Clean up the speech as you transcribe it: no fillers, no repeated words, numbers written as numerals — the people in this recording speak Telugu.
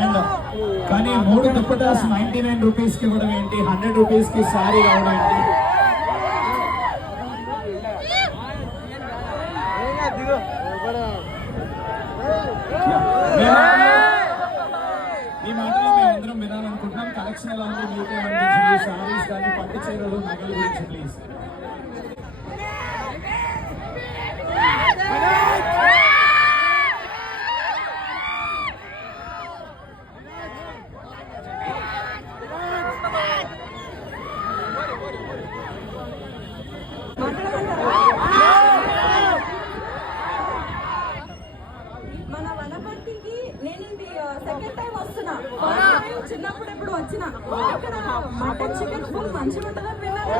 అండ్ కానీ 3 దుప్పటాస్ 99 రూపీస్ కి ఇవ్వడం ఏంటి, 100 రూపీస్ కి సారీ రావడం ఏంటి? ఈ మాటలు మేమందరం వినాలనుకుంటున్నాం. కలెక్షన్ ఎలా ఉంది, మీకు ఏమనిపించింది, సారీస్ కానీ పట్టు చీరలు నగల గురించి ప్లీజ్. మన వనపర్తికి నేను సెకండ్ టైం వస్తున్నా. చిన్నప్పుడు ఎప్పుడు వచ్చిన ఇక్కడ మటన్ చికెన్ ఫుల్ మంచిగా ఉంటుందని విన్నాను.